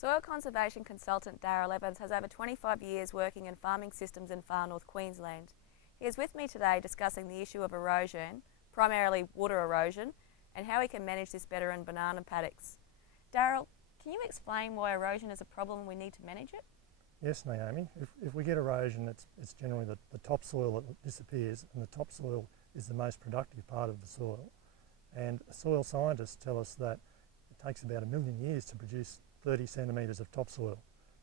Soil conservation consultant Darryl Evans has over 25 years working in farming systems in far north Queensland. He is with me today discussing the issue of erosion, primarily water erosion, and how we can manage this better in banana paddocks. Darryl, can you explain why erosion is a problem and we need to manage it? Yes, Naomi. If we get erosion, it's generally the topsoil that disappears, and the topsoil is the most productive part of the soil. And soil scientists tell us that it takes about 1 million years to produce 30 centimetres of topsoil.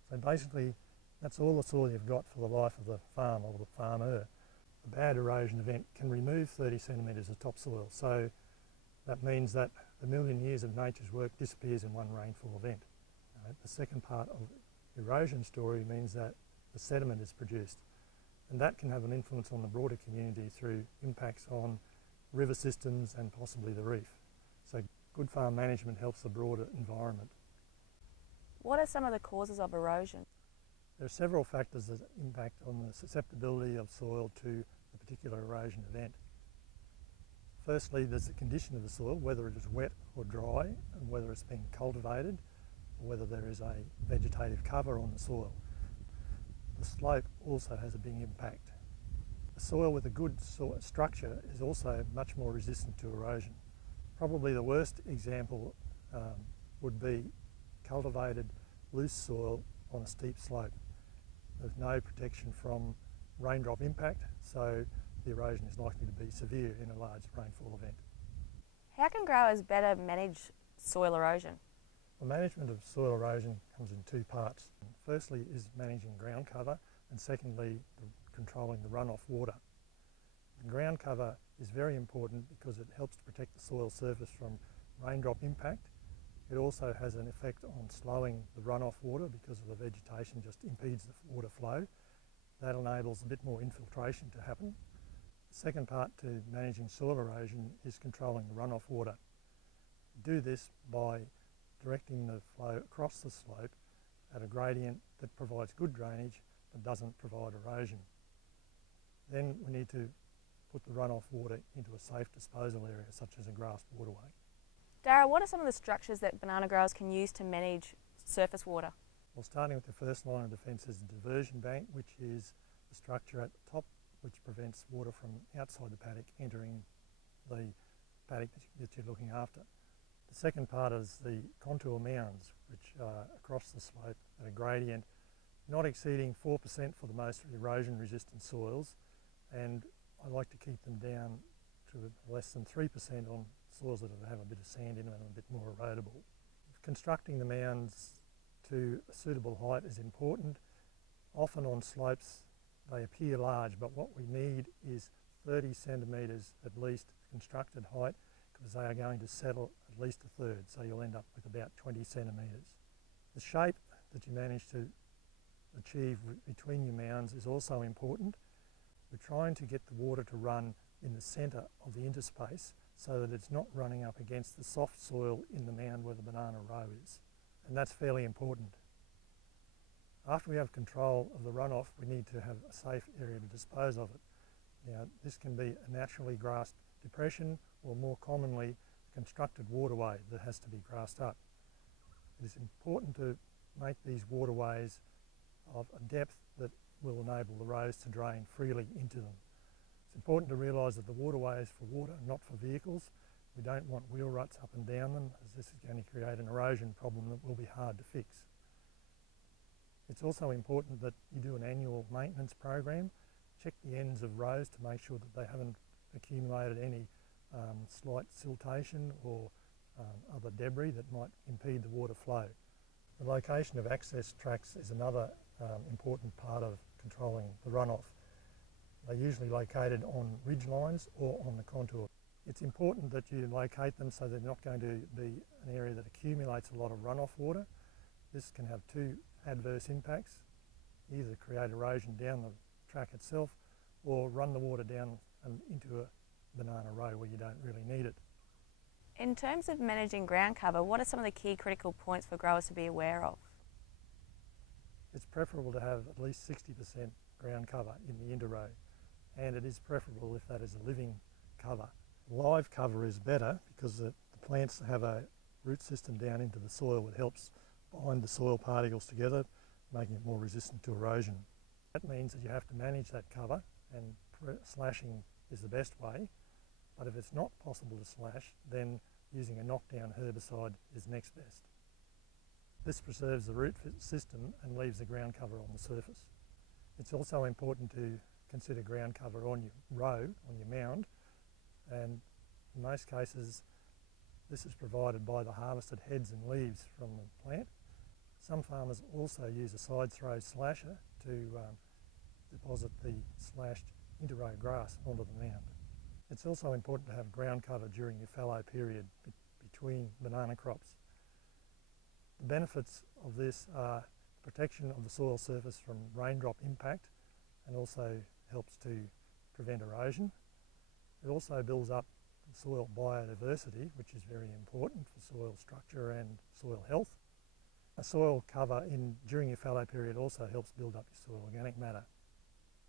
So basically, that's all the soil you've got for the life of the farm or the farmer. A bad erosion event can remove 30 centimetres of topsoil. So that means that 1 million years of nature's work disappears in one rainfall event. The second part of the erosion story means that the sediment is produced, and that can have an influence on the broader community through impacts on river systems and possibly the reef. So good farm management helps the broader environment. What are some of the causes of erosion? There are several factors that impact on the susceptibility of soil to a particular erosion event. Firstly, there's the condition of the soil, whether it is wet or dry, and whether it's been cultivated, or whether there is a vegetative cover on the soil. The slope also has a big impact. The soil with a good structure is also much more resistant to erosion. Probably the worst example would be cultivated loose soil on a steep slope. There's no protection from raindrop impact, so the erosion is likely to be severe in a large rainfall event. How can growers better manage soil erosion? The management of soil erosion comes in two parts. Firstly is managing ground cover, and secondly controlling the runoff water. The ground cover is very important because it helps to protect the soil surface from raindrop impact. It also has an effect on slowing the runoff water because of the vegetation just impedes the water flow. That enables a bit more infiltration to happen. The second part to managing soil erosion is controlling the runoff water. Do this by directing the flow across the slope at a gradient that provides good drainage but doesn't provide erosion. Then we need to put the runoff water into a safe disposal area such as a grassed waterway. Darryl, what are some of the structures that banana growers can use to manage surface water? Well, starting with the first line of defence is the diversion bank, which is the structure at the top which prevents water from outside the paddock entering the paddock that you're looking after. The second part is the contour mounds, which are across the slope at a gradient not exceeding 4% for the most erosion resistant soils, and I like to keep them down to less than 3% on soils that have a bit of sand in them and a bit more erodible. Constructing the mounds to a suitable height is important. Often on slopes they appear large, but what we need is 30 centimetres at least constructed height, because they are going to settle at least a third, so you'll end up with about 20 centimetres. The shape that you manage to achieve between your mounds is also important. We're trying to get the water to run in the centre of the interspace so that it's not running up against the soft soil in the mound where the banana row is, and that's fairly important. After we have control of the runoff, we need to have a safe area to dispose of it. Now, this can be a naturally grassed depression, or more commonly a constructed waterway that has to be grassed up. It is important to make these waterways of a depth that will enable the rows to drain freely into them. It's important to realise that the waterway is for water, not for vehicles. We don't want wheel ruts up and down them, as this is going to create an erosion problem that will be hard to fix. It's also important that you do an annual maintenance program. Check the ends of rows to make sure that they haven't accumulated any slight siltation or other debris that might impede the water flow. The location of access tracks is another important part of controlling the runoff. They're usually located on ridge lines or on the contour. It's important that you locate them so they're not going to be an area that accumulates a lot of runoff water. This can have two adverse impacts: either create erosion down the track itself or run the water down and into a banana row where you don't really need it. In terms of managing ground cover, what are some of the key critical points for growers to be aware of? It's preferable to have at least 60% ground cover in the interrow, and it is preferable if that is a living cover. Live cover is better because the plants have a root system down into the soil that helps bind the soil particles together, making it more resistant to erosion. That means that you have to manage that cover, and slashing is the best way, but if it's not possible to slash, then using a knockdown herbicide is next best. This preserves the root system and leaves the ground cover on the surface. It's also important to consider ground cover on your row, on your mound, and in most cases this is provided by the harvested heads and leaves from the plant. Some farmers also use a side throw slasher to deposit the slashed inter-row grass onto the mound. It's also important to have ground cover during your fallow period between banana crops. The benefits of this are protection of the soil surface from raindrop impact, and also helps to prevent erosion. It also builds up soil biodiversity, which is very important for soil structure and soil health. A soil cover during your fallow period also helps build up your soil organic matter.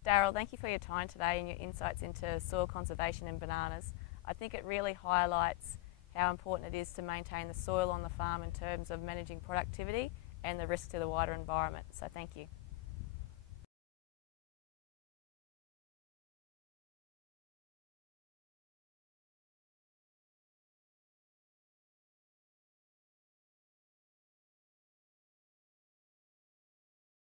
Darryl, thank you for your time today and your insights into soil conservation in bananas. I think it really highlights how important it is to maintain the soil on the farm in terms of managing productivity and the risk to the wider environment. So thank you.